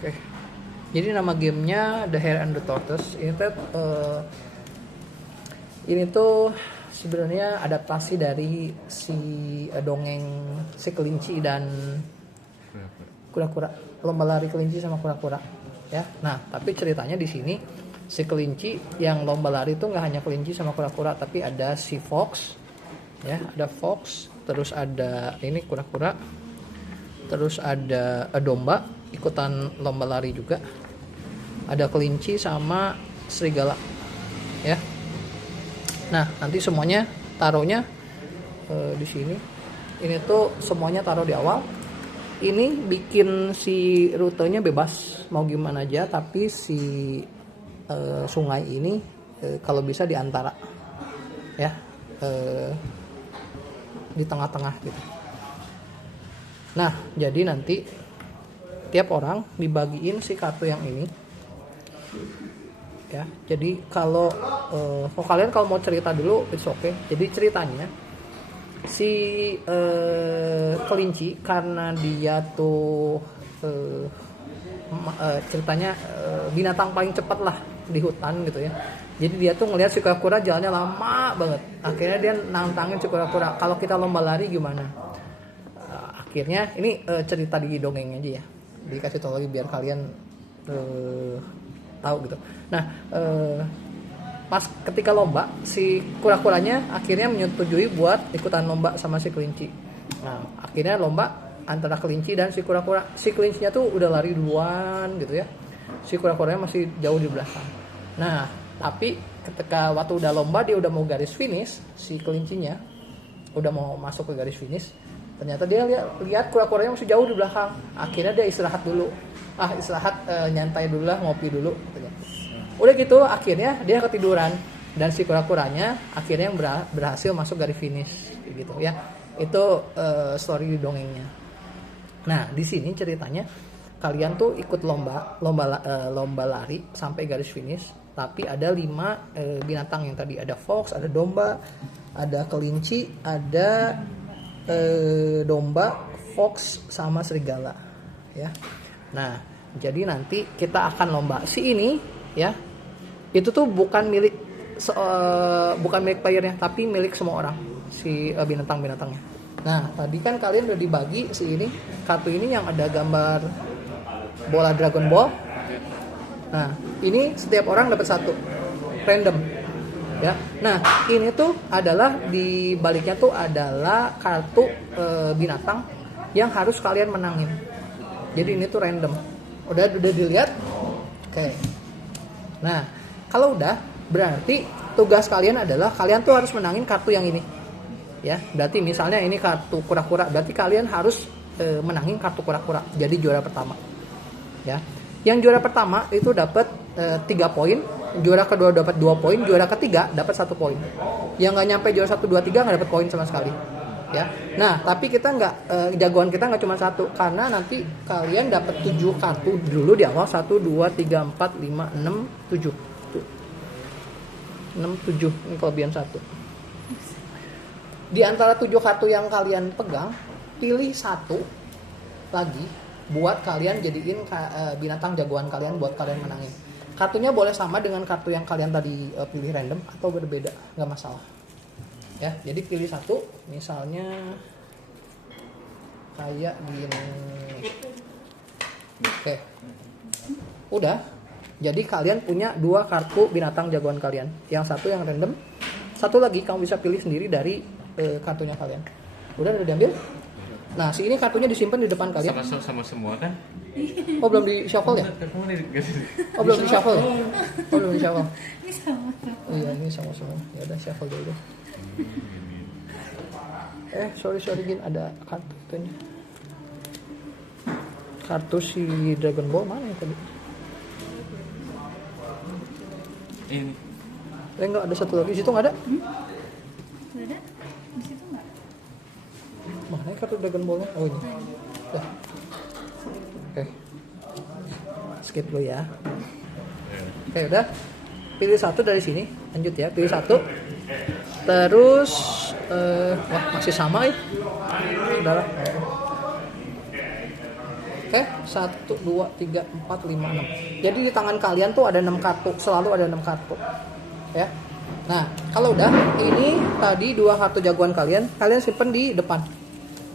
Oke. Jadi nama gamenya The Hare and the Tortoise. Ini tuh sebenarnya adaptasi dari si dongeng si kelinci dan kura-kura, lomba lari kelinci sama kura-kura, ya. Nah, tapi ceritanya di sini si kelinci yang lomba lari itu nggak hanya kelinci sama kura-kura, tapi ada si fox, ya, ada fox, terus ada ini kura-kura, terus ada domba ikutan lomba lari juga, ada kelinci sama serigala, ya. Nah, nanti semuanya taruhnya di sini. Ini tuh semuanya taruh di awal. Ini bikin si rutenya bebas mau gimana aja, tapi si sungai ini kalau bisa di antara, ya, di tengah-tengah gitu. Nah, jadi nanti tiap orang dibagiin si kartu yang ini, ya. Jadi kalau kalian kalau mau cerita dulu, it's okay. Jadi ceritanya si kelinci karena dia tuh ceritanya binatang paling cepat lah di hutan gitu ya. Jadi dia tuh ngelihat si kura-kura jalannya lama banget. Akhirnya dia nantangin si kura-kura, kalau kita lomba lari gimana? Akhirnya ini cerita di dongeng aja ya. Dikasih tahu lagi biar kalian tahu gitu. Nah, pas ketika lomba si kura-kuranya akhirnya menyetujui buat ikutan lomba sama si kelinci. Nah, akhirnya lomba antara kelinci dan si kura-kura. Si kelincinya tuh udah lari duluan gitu ya. Si kura-kuranya masih jauh di belakang. Nah, tapi ketika waktu udah lomba dia udah mau garis finish, si kelincinya udah mau masuk ke garis finish. Ternyata dia lihat kura-kuranya masih jauh di belakang. Akhirnya dia istirahat dulu. Istirahat, nyantai dulu lah, ngopi dulu katanya. Udah gitu akhirnya dia ketiduran dan si kura-kuranya akhirnya berhasil masuk garis finish gitu ya. Itu story di dongengnya. Nah, di sini ceritanya kalian tuh ikut lomba lari sampai garis finish, tapi ada 5 binatang yang tadi, ada fox, ada domba, ada kelinci, ada domba, fox sama serigala, ya. Nah, jadi nanti kita akan lomba si ini, ya. Itu tuh bukan milik playernya, tapi milik semua orang, si binatang-binatangnya. Nah, tadi kan kalian udah dibagi si ini, kartu ini yang ada gambar bola Dragon Ball. Nah, ini setiap orang dapat 1, random, ya. Nah, ini tuh adalah di baliknya tuh adalah kartu binatang yang harus kalian menangin. Jadi ini tuh random. Udah dilihat? Oke. Nah, kalau udah, berarti tugas kalian adalah kalian tuh harus menangin kartu yang ini, ya. Berarti misalnya ini kartu kura-kura, berarti kalian harus menangin kartu kura-kura. Jadi juara pertama, ya. Yang juara pertama itu dapat 3 poin, juara kedua dapat 2 poin, juara ketiga dapat 1 poin. Yang nggak nyampe juara 1, 2, 3 nggak dapat poin sama sekali, ya. Nah, tapi kita nggak jagoan kita nggak cuma 1, karena nanti kalian dapat 7 kartu dulu di awal. 1, 2, 3, 4, 5, 6, 7. 6, 7, ini kelebihan 1. Di antara 7 kartu yang kalian pegang, pilih 1 lagi buat kalian jadiin binatang jagoan kalian buat kalian menangin. Kartunya boleh sama dengan kartu yang kalian tadi pilih random atau berbeda, nggak masalah, ya. Jadi pilih 1, misalnya kayak gini. Oke, udah. Jadi kalian punya 2 kartu binatang jagoan kalian. Yang 1 yang random, 1 lagi kamu bisa pilih sendiri dari kartunya kalian. Udah diambil? Nah, si ini kartunya disimpan di depan kalian. Sama semua kan? Oh, belum di shuffle ya? Oh, belum di shuffle ya? Oh, belum di shuffle. Ini sama. Iya, ini sama semua. Ya udah shuffle dulu. Sorry Gin, ada kartu ini. Kartu si Dragon Ball mana ya tadi? Ini. Enggak, ada 1 lagi. Di situ nggak ada? Nggak ada? Di situ nggak? Mana kartu Dragon Ball-nya? Oh, ini. Dah. Oke. Skip dulu ya. Oke, udah. Pilih 1 dari sini. Lanjut ya. Pilih 1. Terus wah, masih sama ya. Udahlah. Oke, 1, 2, 3, 4, 5, 6. Jadi di tangan kalian tuh ada 6 kartu, selalu ada 6 kartu. Ya. Nah, kalau udah, ini tadi 2 kartu jagoan kalian simpen di depan.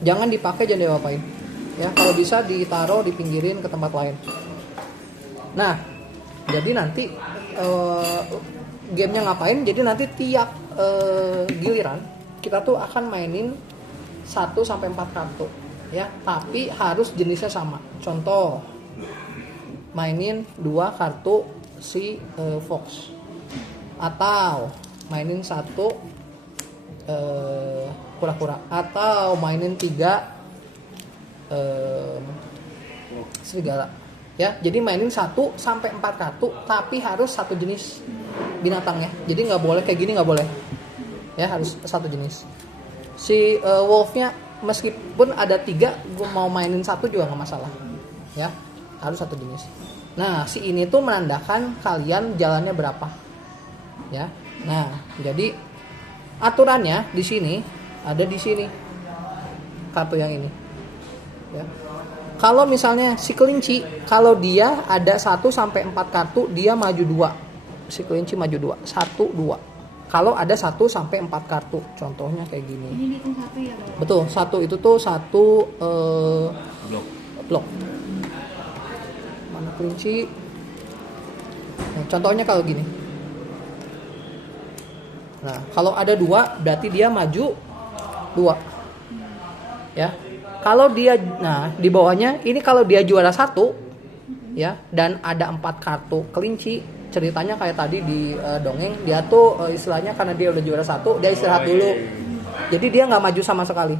Jangan dipakai, jangan diapain. Ya, kalau bisa ditaruh, dipinggirin ke tempat lain. Nah, jadi nanti gamenya ngapain? Jadi nanti tiap giliran kita tuh akan mainin 1 sampai 4 kartu. Ya, tapi harus jenisnya sama. Contoh, mainin 2 kartu si Fox, atau mainin 1 kura-kura, atau mainin 3 serigala. Ya, jadi mainin 1 sampai 4 kartu, tapi harus satu jenis binatangnya. Jadi nggak boleh kayak gini, nggak boleh. Ya, harus satu jenis. Si wolfnya meskipun ada 3, gue mau mainin 1 juga nggak masalah. Ya, harus satu jenis. Nah, si ini tuh menandakan kalian jalannya berapa. Ya, nah jadi aturannya di sini ada di sini kartu yang ini. Ya. Kalau misalnya si kelinci, kalau dia ada 1 sampai 4 kartu, dia maju 2. Si kelinci maju 2, 1, 2. Kalau ada 1 sampai 4 kartu, contohnya kayak gini. Ini dihitung 1 ya, Bang? Betul, 1 itu tuh 1 blok. Mana kelinci? Nah, contohnya kalau gini. Nah, kalau ada 2, berarti dia maju 2. Ya. Kalau dia, nah di bawahnya ini kalau dia juara 1, ya, dan ada 4 kartu kelinci, ceritanya kayak tadi di dongeng, dia tuh istilahnya karena dia udah juara 1, dia istirahat dulu. Jadi dia nggak maju sama sekali.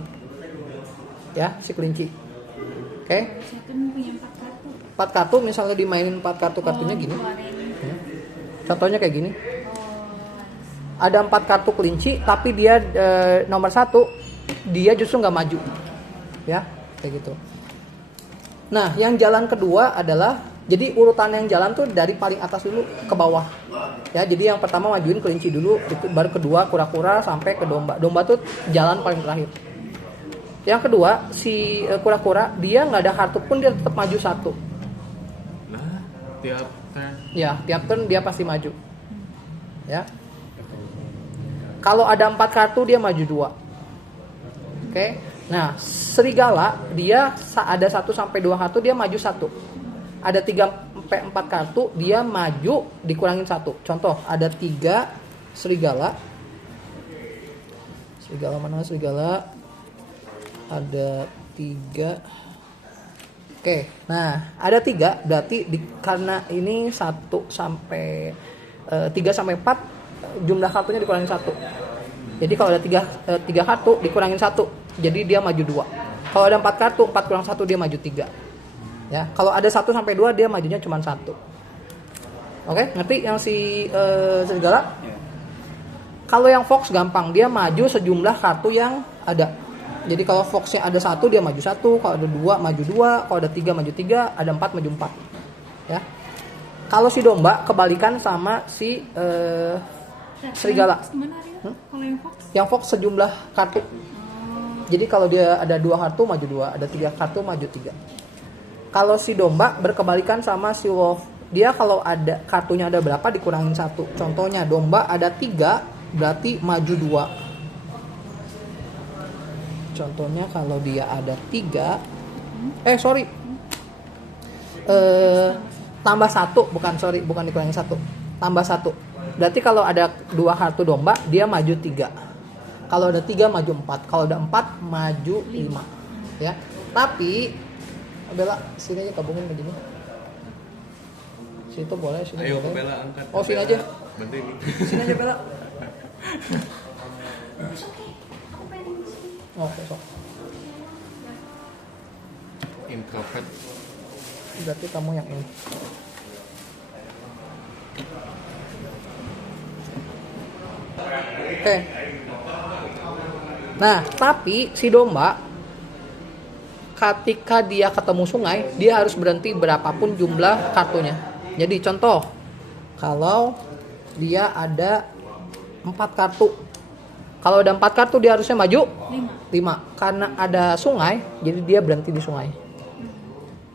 Ya, si kelinci. Oke. Satu punya 4 kartu. 4 kartu, misalnya dimainin 4 kartu-kartunya gini. Contohnya kayak gini. Ada 4 kartu kelinci, tapi dia nomor 1, dia justru nggak maju. Ya, kayak gitu. Nah, yang jalan kedua adalah, jadi urutan yang jalan tuh dari paling atas dulu ke bawah. Ya, jadi yang pertama majuin kelinci dulu, baru kedua kura-kura sampai ke domba. Domba tuh jalan paling terakhir. Yang kedua, si kura-kura dia nggak ada kartu pun dia tetap maju 1. Nah, tiap turn. Ya, tiap turn dia pasti maju. Ya. Kalau ada 4 kartu dia maju 2. Oke. Nah, serigala dia ada 1 sampai 2 kartu dia maju 1. Ada 3 sampai 4 kartu dia maju dikurangin 1. Contoh, ada 3 serigala. Serigala mana serigala? Ada 3. Oke. Nah, ada 3 berarti karena ini 1 sampai 3 sampai 4 jumlah kartunya dikurangin 1. Jadi kalau ada 3 kartu dikurangin 1, jadi dia maju 2. Kalau ada 4 kartu, 4 kurang 1 dia maju 3. Ya, kalau ada 1 sampai 2 dia majunya cuma 1. Oke, ngerti yang si serigala? Ya. Kalau yang fox gampang, dia maju sejumlah kartu yang ada. Jadi kalau foxnya ada 1 dia maju 1, kalau ada 2 maju 2, kalau ada 3 maju 3, ada 4 maju 4. Ya. Kalau si domba kebalikan sama si serigala. Kalau yang fox? Yang fox sejumlah kartu. Jadi kalau dia ada 2 kartu maju 2, ada 3 kartu maju 3. Kalau si domba berkebalikan sama si wolf. Dia kalau ada kartunya ada berapa dikurangin 1. Contohnya domba ada 3 berarti maju 2. Contohnya kalau dia ada 3 tambah 1, bukan dikurangin 1. Tambah 1. Berarti kalau ada 2 kartu domba, dia maju 3. Kalau ada 3 maju 4. Kalau ada 4 maju 5. Ya. Tapi Bella sini aja gabungin begini. Situ boleh, sini Ayo boleh. ke Bella angkat. Oh, sini aja. Bantu ini. Sini aja Bella. Aku pengen di sini. Oke, sok. Introvert. Berarti kamu yang ini. Oke. Nah, tapi si domba ketika dia ketemu sungai, dia harus berhenti berapapun jumlah kartunya. Jadi contoh, kalau dia ada 4 kartu. Kalau ada 4 kartu dia harusnya maju 5. Karena ada sungai, jadi dia berhenti di sungai.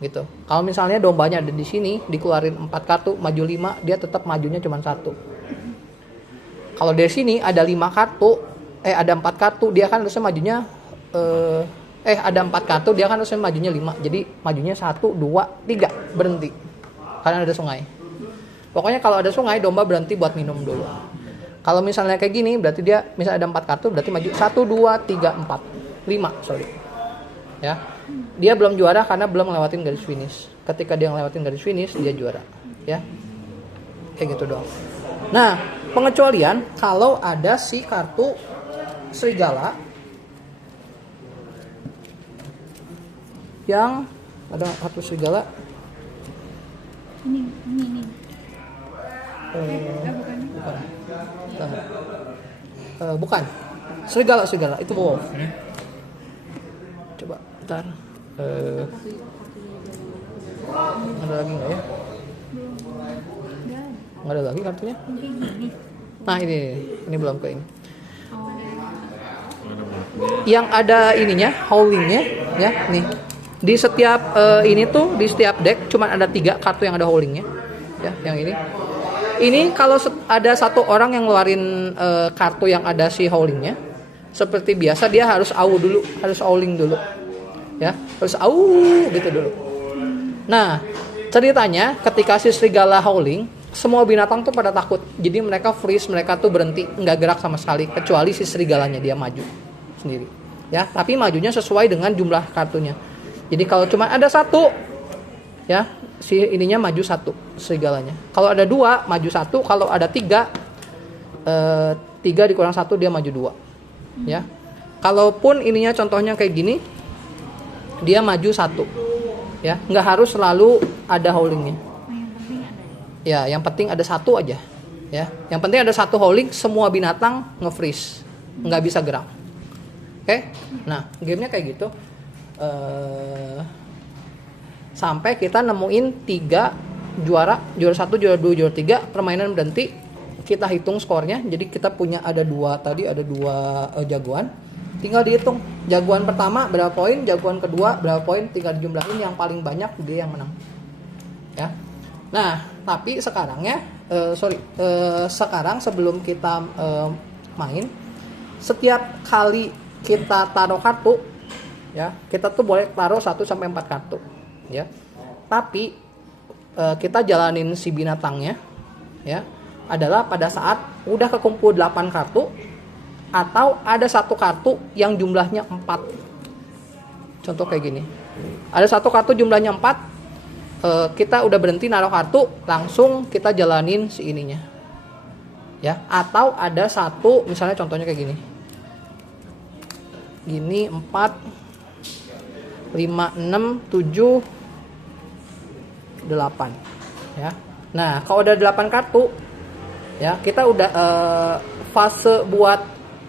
gitu. Kalau misalnya dombanya ada di sini, dikeluarin 4 kartu, maju 5, dia tetap majunya cuma 1. Kalau dari sini ada 5 kartu, ada 4 kartu, dia kan harusnya majunya ada 4 kartu, dia kan harusnya majunya 5. Jadi majunya 1, 2, 3, berhenti. Karena ada sungai. Pokoknya kalau ada sungai, domba berhenti buat minum dulu. Kalau misalnya kayak gini, berarti dia misalnya ada 4 kartu, berarti maju 1, 2, 3, 4, 5, sorry. Ya. Dia belum juara karena belum ngelewatin garis finish. Ketika dia ngelewatin garis finish, dia juara. Ya. Kayak gitu doang. Nah, pengecualian kalau ada si kartu serigala yang ada kartu serigala Ini. bukan. Bukan. Serigala itu wolf. Coba bentar. Ada lagi nggak ya? Nggak ada lagi kartunya? Nah ini belum ke ini. Yang ada ininya, howlingnya, ya nih. Di setiap ini tuh, di setiap deck cuma ada 3 kartu yang ada howlingnya, ya, yang ini. Ini kalau ada satu orang yang ngeluarin kartu yang ada si howlingnya, seperti biasa dia harus dulu, harus howling dulu, ya, harus gitu dulu. Nah, ceritanya ketika si serigala howling, semua binatang tuh pada takut, jadi mereka freeze, mereka tuh berhenti, nggak gerak sama sekali, kecuali si serigalanya dia maju sendiri, ya, tapi majunya sesuai dengan jumlah kartunya. Jadi kalau cuma ada 1, ya, si ininya maju 1 serigalanya. Kalau ada 2 maju 1, kalau ada 3 dikurang 1 dia maju 2, ya. Kalaupun ininya contohnya kayak gini, dia maju 1, ya, nggak harus selalu ada howlingnya. Ya, yang penting ada 1 aja, ya. Yang penting ada 1 howling, semua binatang nge-freeze, nggak bisa gerak. Oke, nah gamenya kayak gitu. Sampai kita nemuin 3 juara 1, juara 2, juara 3, permainan berhenti, kita hitung skornya. Jadi kita punya ada 2 jagoan, tinggal dihitung jagoan pertama berapa poin, jagoan kedua berapa poin, tinggal dijumlahin, yang paling banyak dia yang menang, ya. Nah, tapi sekarang ya, sekarang sebelum kita main, setiap kali kita taruh kartu, ya, kita tuh boleh taruh 1 sampai 4 kartu, ya. Tapi kita jalanin si binatangnya, ya, adalah pada saat udah kekumpul 8 kartu atau ada 1 kartu yang jumlahnya 4. Contoh kayak gini. Ada 1 kartu jumlahnya 4, kita udah berhenti naruh kartu, langsung kita jalanin si ininya, ya. Atau ada 1, misalnya contohnya kayak gini. Gini 4, 5, 6, 7, 8, ya. Nah, kalau udah 8 kartu, ya, kita udah fase buat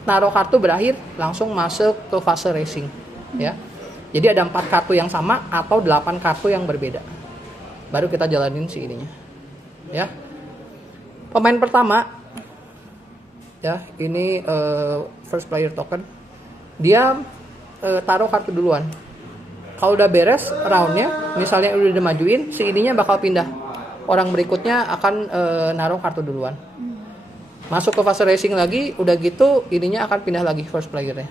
naruh kartu berakhir, langsung masuk ke fase racing, ya. Jadi ada 4 kartu yang sama atau 8 kartu yang berbeda, baru kita jalanin si ininya, ya. Pemain pertama, ya, ini first player token, dia taruh kartu duluan. Kalau udah beres roundnya, misalnya udah dimajuin, si ininya bakal pindah. Orang berikutnya akan naruh kartu duluan. Masuk ke fase racing lagi, udah gitu ininya akan pindah lagi first playernya,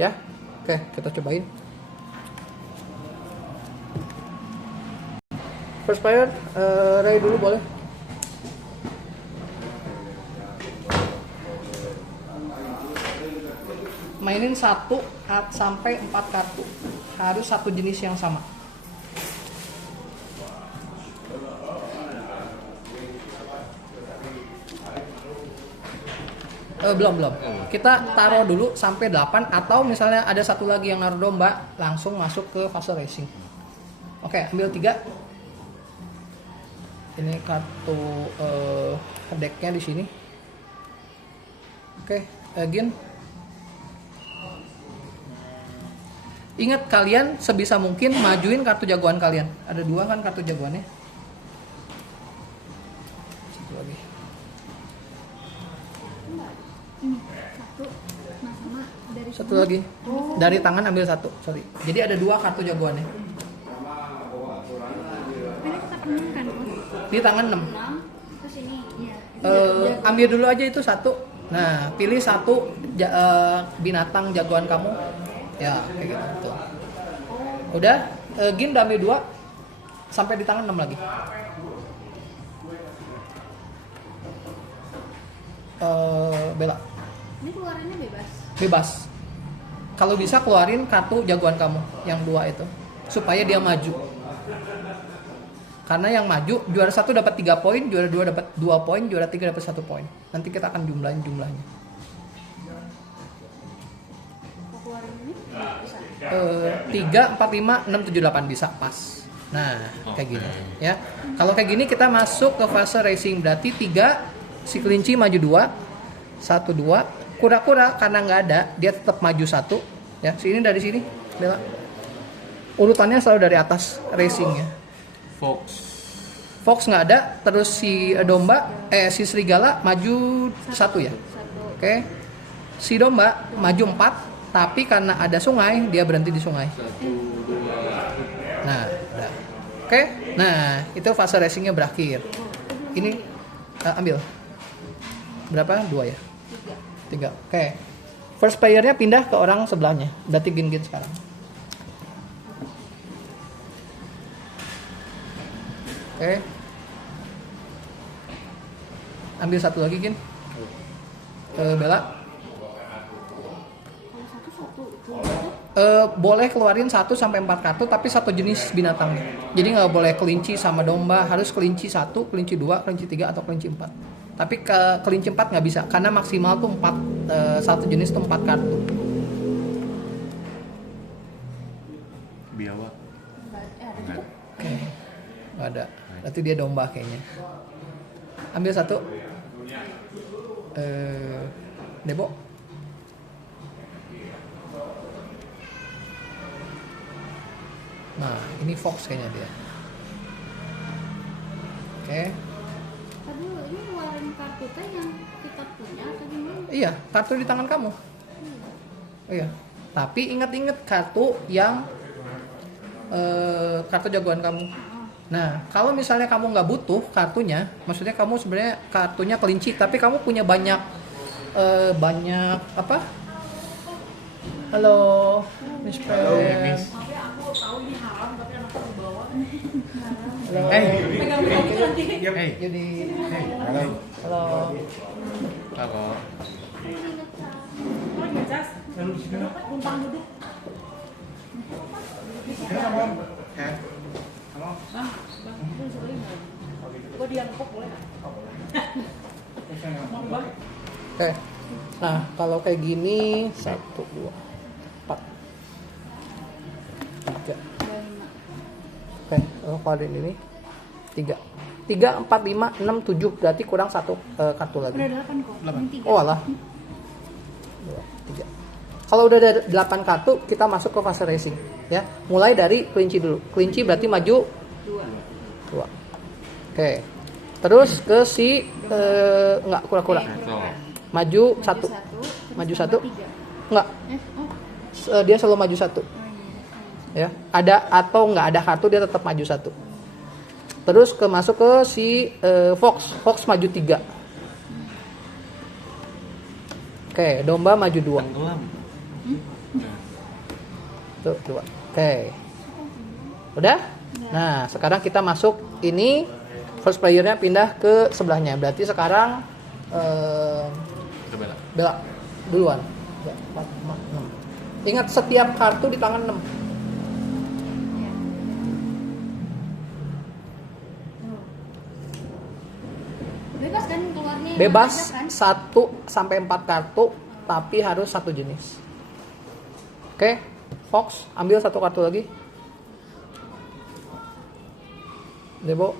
ya. Oke, kita cobain. First player, Ray dulu boleh. Mainin 1 sampai 4 kartu. Harus 1 jenis yang sama. Belum. Kita taruh dulu sampai 8, atau misalnya ada 1 lagi yang naruh domba, langsung masuk ke fase racing. Oke, ambil 3. Ini kartu decknya di sini. Oke, again. Ingat, kalian sebisa mungkin majuin kartu jagoan kalian. Ada 2 kan kartu jagoannya. Satu lagi. Ini 1, nah sama dari Satu lagi. Dari tangan ambil 1. Sorry. Jadi ada 2 kartu jagoannya. kan Bos? Di tangan 6. 6 terus ini iya. Ambil dulu aja itu satu. Nah, pilih satu binatang jagoan kamu. Ya, kayak gitu. Udah, Gin udah ambil 2 sampai di tangan 6 lagi. Bella, Ini keluarannya bebas. bebas. Kalau bisa keluarin kartu jagoan kamu yang 2 itu supaya dia maju. Karena yang maju juara 1 dapat 3 poin, juara 2 dapat 2 poin, juara 3 dapat 1 poin. Nanti kita akan jumlahin jumlahnya. Mau keluarin ini? Bisa. 3, 4, 5, 6, 7, 8 bisa pas. Nah, kayak gini ya. Kalau kayak gini kita masuk ke fase racing, berarti 3 si kelinci maju 2, 1, 2. Kura-kura karena nggak ada, dia tetap maju 1 ya. Sini dari sini, Bella. Urutannya selalu dari atas racingnya. Fox nggak ada, terus si domba, si serigala maju 1 ya. Oke. Si domba maju 4, tapi karena ada sungai, dia berhenti di sungai. Nah, udah. Oke. Nah, itu fase racingnya berakhir. Ini ambil. Berapa? 2 ya? 3. Oke. First playernya pindah ke orang sebelahnya. Berarti Gin sekarang. Oke. Ambil 1 lagi, Gin. Bella. Kalau satu Boleh keluarin 1 sampai 4 kartu, tapi satu jenis binatang. Jadi nggak boleh kelinci sama domba, harus kelinci 1, kelinci 2, kelinci 3 atau kelinci 4. Tapi ke kelinci 4 nggak bisa, karena maksimal tuh 4, satu jenis tuh 4 kartu. Biawak. Enggak. Oke. Nggak ada. Berarti dia domba kayaknya. Ambil 1. Debo. Nah, ini Fox kayaknya dia. Oke. Tadi ini keluarin kartu teh yang kita punya atau gimana? Iya, kartu di tangan kamu. Iya. Tapi ingat-ingat kartu yang kartu jagoan kamu. Nah, kalau misalnya kamu nggak butuh kartunya, maksudnya kamu sebenarnya kartunya kelinci, tapi kamu punya banyak apa? Halo, Miss Pen. Halo, Miss. Halo. Hey. Jadi, Halo. halo. Halo. Oke. Nah, kalau kayak gini 1, 2, 4, 3. Oke, kalau keluarin ini 3, 3, 4, 5, 6, 7. Berarti kurang 1 kartu lagi. Udah 8 kok. Ini 3. Oh alah. 2, 3. Kalau udah ada 8 kartu, kita masuk ke fase racing ya. Mulai dari kelinci dulu. Kelinci berarti maju 2. Oke. Terus ke si enggak kura-kura. Maju 1. Maju 1. Enggak. Dia selalu maju 1. Ya, ada atau nggak ada kartu dia tetap maju 1. Terus masuk ke si Fox maju 3. Oke, domba maju 2. Tuh 2. Oke. Udah? Nah, sekarang kita masuk ini first playernya pindah ke sebelahnya. Berarti sekarang Bella duluan. 3, 4, 5, 6. Ingat setiap kartu di tangan 6. Bebas kan keluarnya? Bebas Kan? 1 sampai 4 kartu, tapi harus satu jenis. Oke, Fox, ambil 1 kartu lagi. Debo,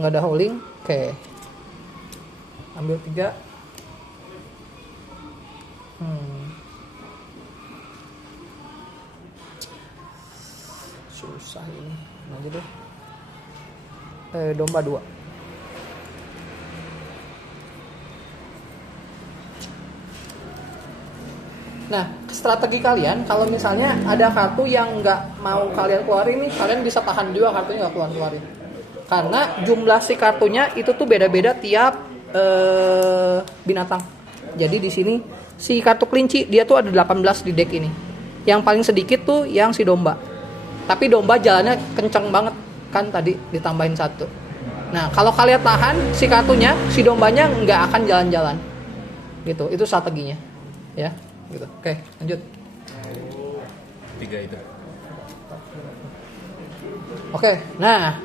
nggak ada howling. Oke, ambil 3. Susah ini, aja deh. Domba 2. Nah, strategi kalian kalau misalnya ada kartu yang nggak mau kalian keluarin nih, kalian bisa tahan juga kartunya nggak keluarin. Karena jumlah si kartunya itu tuh beda-beda tiap binatang. Jadi di sini si kartu kelinci dia tuh ada 18 di deck ini. Yang paling sedikit tuh yang si domba. Tapi domba jalannya kenceng banget kan tadi ditambahin 1. Nah, kalau kalian tahan si kartunya, si dombanya nggak akan jalan-jalan. Gitu, itu strateginya. Ya, gitu. Oke, lanjut. 3 itu. Oke, nah,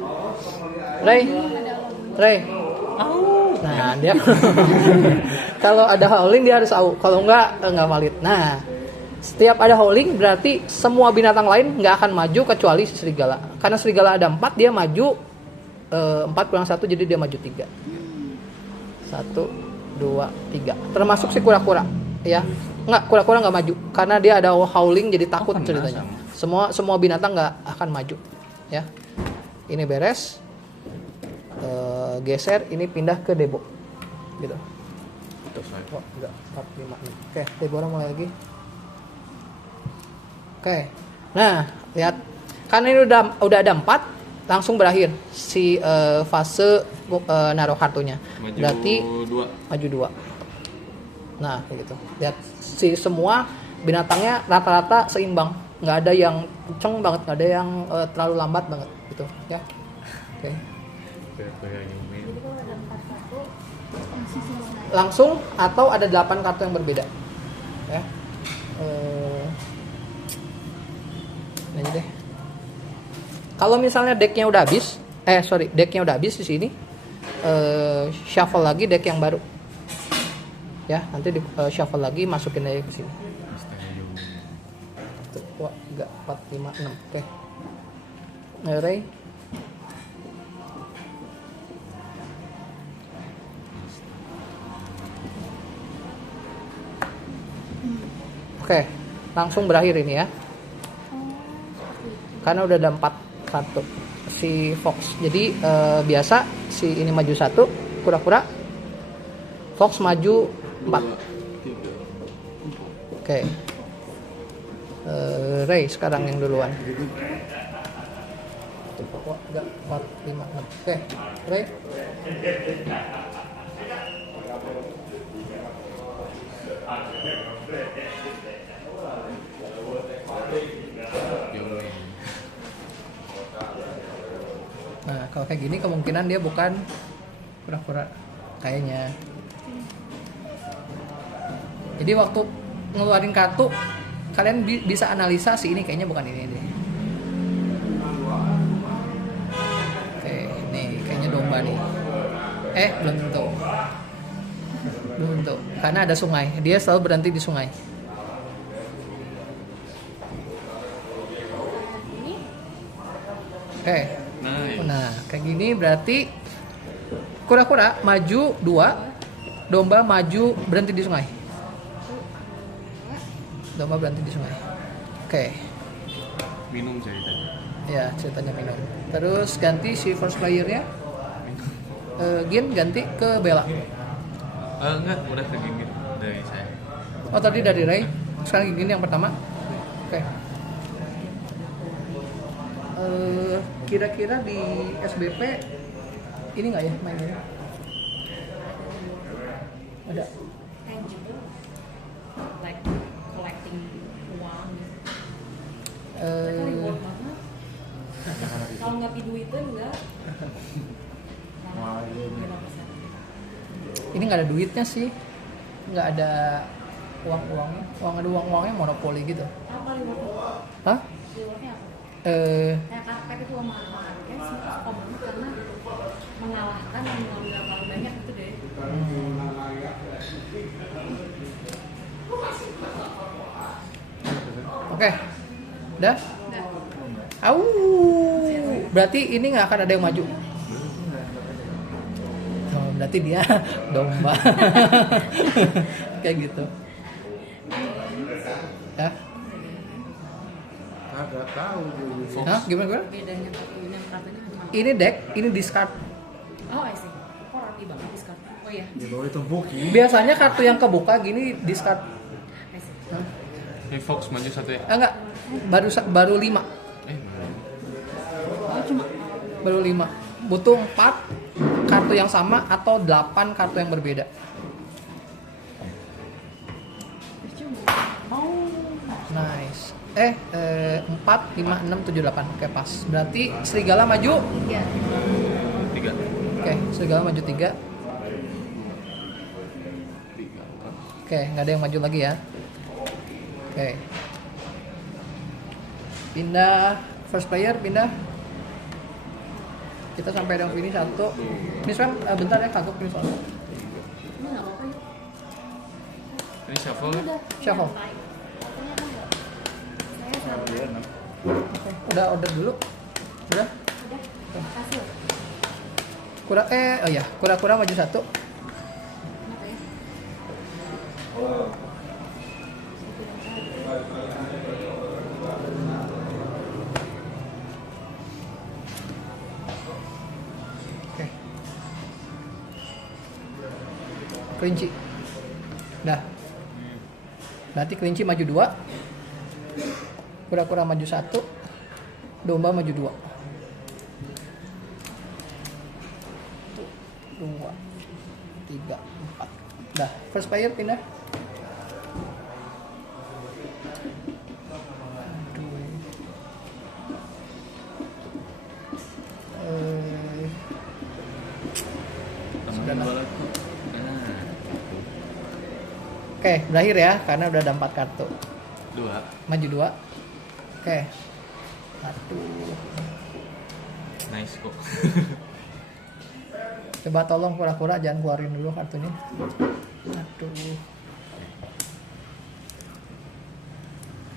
Ray, nah dia kalau ada howling dia harus tahu, kalau nggak valid. Nah, setiap ada howling berarti semua binatang lain nggak akan maju kecuali si serigala. Karena serigala ada 4, dia maju 4 kurang 1, jadi dia maju 3. 1, 2, 3. Termasuk si kura-kura, ya. Nggak, kura-kura nggak maju karena dia ada howling jadi takut ceritanya. Semua binatang nggak akan maju, ya. Ini beres. Geser, ini pindah ke Debo, gitu. Oh, enggak, 4, 5, 6. Oke, Deborah mulai lagi. Oke, nah lihat, karena ini udah ada 4, langsung berakhir si fase naruh kartunya. Berarti maju 2. Nah, kayak gitu. Lihat, si semua binatangnya rata-rata seimbang, nggak ada yang kenceng banget, nggak ada yang terlalu lambat banget, gitu, ya. Oke. Jadi kalau ada 4 kartu masih selesai. Langsung atau ada 8 kartu yang berbeda, ya. Ini aja deh. Kalau misalnya decknya udah habis, decknya udah habis di sini, shuffle lagi deck yang baru, ya. Nanti di shuffle lagi, masukin aja ke sini. 1, 2, 3, 4, 5, 6. Oke. Ray. Oke, langsung berakhir ini ya. Karena udah ada 4 kartu si Fox. Jadi biasa si ini maju 1, kura-kura. Fox maju 4. Oke. Ray sekarang yang duluan. 3, 4, 5, 6. Oke, Ray. Nah, kalau kayak gini kemungkinan dia bukan kura-kura kayaknya. Jadi waktu ngeluarin kartu, kalian bisa analisa si ini kayaknya bukan ini deh. Oke, nih kayaknya domba nih. Belum tentu. Belum tentu. Karena ada sungai. Dia selalu berhenti di sungai. Oke. Nah, kayak gini berarti kura-kura maju 2, domba maju berhenti di sungai. Domba berhenti di sungai. Oke. Minum ceritanya. Ya, ceritanya minum. Terus ganti si first player-nya. Gin ganti ke Bella. Enggak, udah segini dari saya. Oh, tadi dari Ray. Sekarang Gin yang pertama. Oke. Kira-kira di SBP ini nggak ya mainnya? Ada. Tangible, like collecting uang. Reward banget. Kalau nggak diduitin nggak. Ini nggak ada duitnya sih, nggak ada uang-uangnya. Ada uang-uangnya monopoli gitu. Apa rewardnya? Hah? Rewardnya apa? Kayak karpet itu mahal-mahal kan sih suka banget karena mengalahkan yang mengambil paling banyak itu deh. Oke, udah? Au, berarti ini nggak akan ada yang maju. Oh, berarti dia domba. Kayak gitu. Ya? Agak tahu dulu. Hah? Gimana? Bedanya kartu ini sama kartunya gimana? Ini deck, ini discard. Oh, I see. Kok rapi banget discard? Oh iya. Di bawah itu buki. Biasanya kartu yang kebuka gini discard. I see. Hah? Ini Fox maju satu ya? Enggak, baru 5. Oh, cuma Baru 5. Butuh 4 kartu yang sama atau 8 kartu yang berbeda. oh Nice. 4, 5, 6, 7, 8. Oke, pas. Berarti serigala maju. iya 3. Oke, serigala maju 3. 3. Oke, nggak ada yang maju lagi ya. Oke. Pindah first player, pindah. Kita sampai yang finish 1. Ini kan bentar ya, kagok finish 1. ini nggak apa-apa yuk. Ini shuffle. Udah Shuffle. katanya kan nggak saya sama Oke, udah order dulu. Udah. udah hasil Kura-kura maju 1. kenapa ya Oke. Kelinci. Dah. Berarti kelinci maju 2. Kura-kura maju 1. Domba maju 2. 2, 3, 4. Dah, first player pindah. Tambahin 2 lagi. Oke, berakhir ya karena udah ada 4 kartu. 2. Maju 2. Oke. 1. Nice kok. Coba tolong kura-kura jangan keluarin dulu kartunya. Aduh.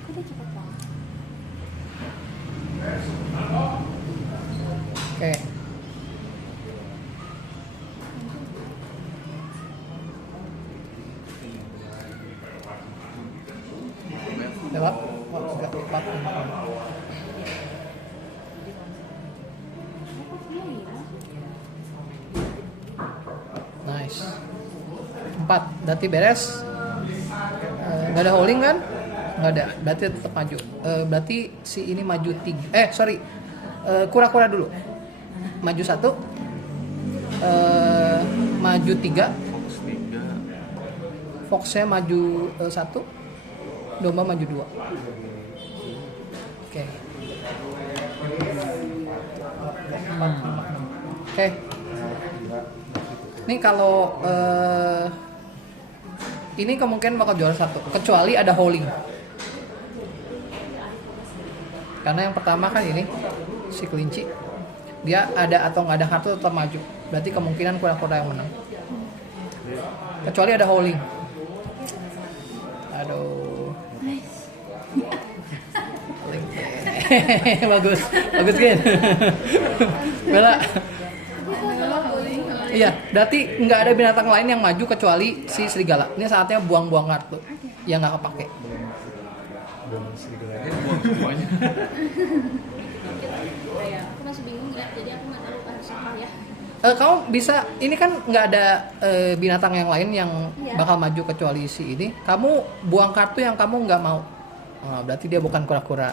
kok dia cepet banget Oke. Coba. 3, 4, 5. Nice. 4. Berarti beres. Nggak ada holding kan? Nggak ada. Berarti tetap maju. Berarti si ini maju 3. Sorry. Kura-kura dulu. Maju 1. Maju 3. Fox 3. Foxnya maju 1. Domba maju 2. Oke. 4, 5, 6. Oke. Ini kalau ini kemungkinan bakal juara 1 kecuali ada holding. Karena yang pertama kan ini si kelinci dia ada atau nggak ada kartu tetap maju. Berarti kemungkinan kura-kura yang menang. Kecuali ada holding. Aduh. bagus Gen. Bella. Iya, berarti nggak ada binatang lain yang maju kecuali si serigala. Ini saatnya buang-buang kartu yang nggak kepake. Buang semuanya. ya aku masih bingung ya jadi aku nggak tahu harus apa ya Kamu bisa, ini kan nggak ada binatang yang lain yang Iya. bakal maju kecuali si ini. Kamu buang kartu yang kamu nggak mau. Oh, berarti dia bukan kura-kura.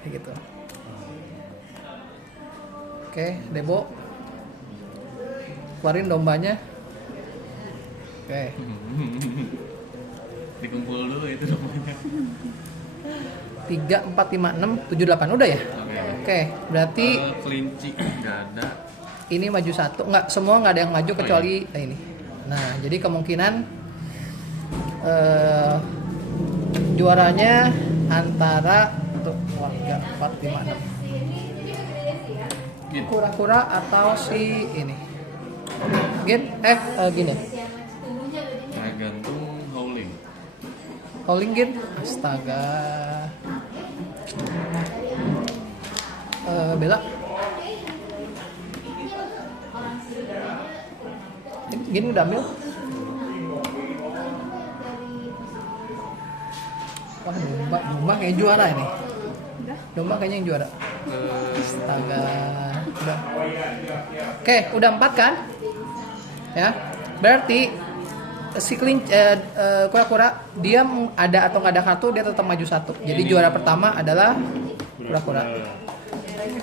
Kayak gitu. Oke, Debo. Keluarin dombanya. Oke. Dikumpul dulu itu namanya. 3, 4, 5, 6, 7, 8. Udah ya? Oke, berarti Kelinci nggak ada. ini maju 1. Nggak, semua nggak ada yang maju kecuali ini. Nah, jadi kemungkinan juaranya antara untuk warga 4, 5, 6. Gin. Kura-kura atau si ini. Gini. Tergantung howling. Calling Gin. Astaga. Bella. Gini udah ambil. Wah, domba kayak juara ini. Domba kayaknya yang juara. Astaga. Udah. Oke, udah 4 kan? Ya. Berarti si kura-kura dia ada atau nggak ada kartu dia tetap maju satu. Jadi juara pertama adalah kura-kura.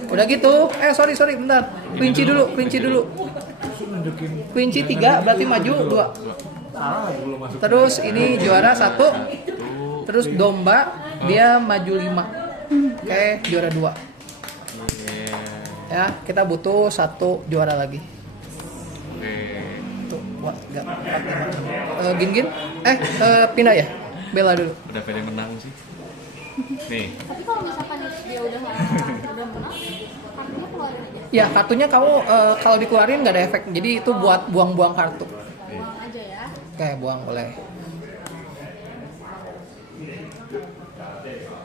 Udah gitu. Sorry bentar. Kelinci dulu. Kelinci 3 berarti maju 2. Terus ini juara 1. Terus domba dia maju 5. Oke, juara 2. Ya, kita butuh 1 juara lagi. Tuh, wah, enggak. Gin. Pindah ya. Bella dulu. Udah pede menang sih. Nih. Tapi kalau misalkan dia udah menang, kartunya keluarin aja. Ya, kartunya kamu kalau dikeluarin nggak ada efek. Jadi itu buat buang-buang kartu. Buang aja ya. Oke, buang boleh.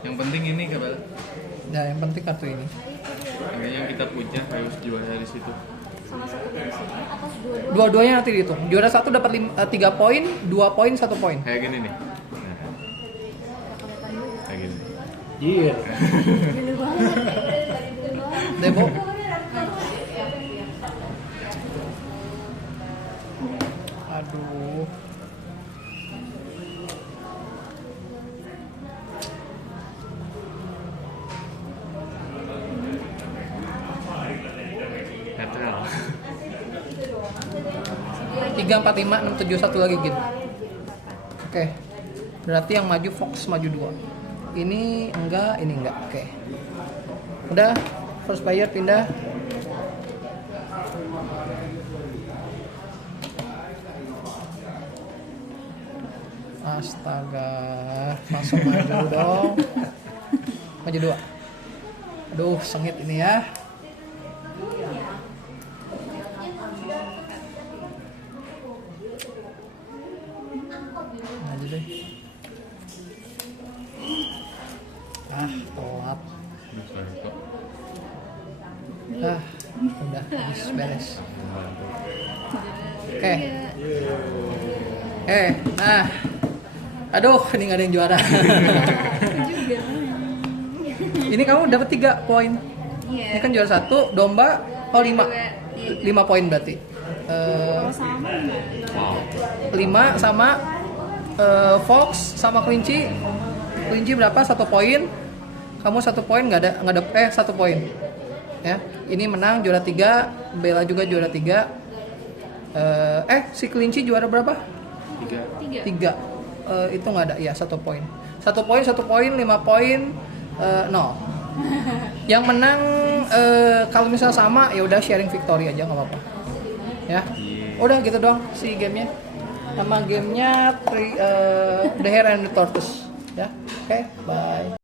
Yang penting ini Kabel. Nah, yang penting kartu ini. Kayaknya kita punya harus juara di situ. Sama satu di sini atas dua-dua. Dua-duanya nanti dihitung. Juara 1 dapat 3 poin, 2 poin, 1 poin. Kayak gini nih. Nah, kayak gini. Iya. Gede banget. Debo. Aduh. Netral. 3, 4, 5, 6, 7, 1 lagi gitu. Oke. Berarti yang maju Fox maju 2. Ini enggak. Oke. Udah, first player pindah. Astaga, langsung maju dong. Maju 2. Aduh, sengit ini ya. Maju deh. Telat. Udah habis beres. Oke. Nah. Aduh, ini nggak ada yang juara. Ini kamu dapat 3 poin. Ini kan juara 1, domba 5. 5 poin berarti. 5 sama Fox sama kelinci. Kelinci berapa? 1 poin. Kamu 1 poin nggak ada 1 poin. Ya, ini menang juara 3, Bella juga juara 3. Si kelinci juara berapa? 3. Itu nggak ada, ya 1 poin. 1 poin, 5 poin, 0. Yang menang kalau misalnya sama ya udah sharing victory aja nggak apa-apa. Ya, udah gitu doang si gamenya. Nama gamenya The Hare and the Tortoise. Ya, oke, bye.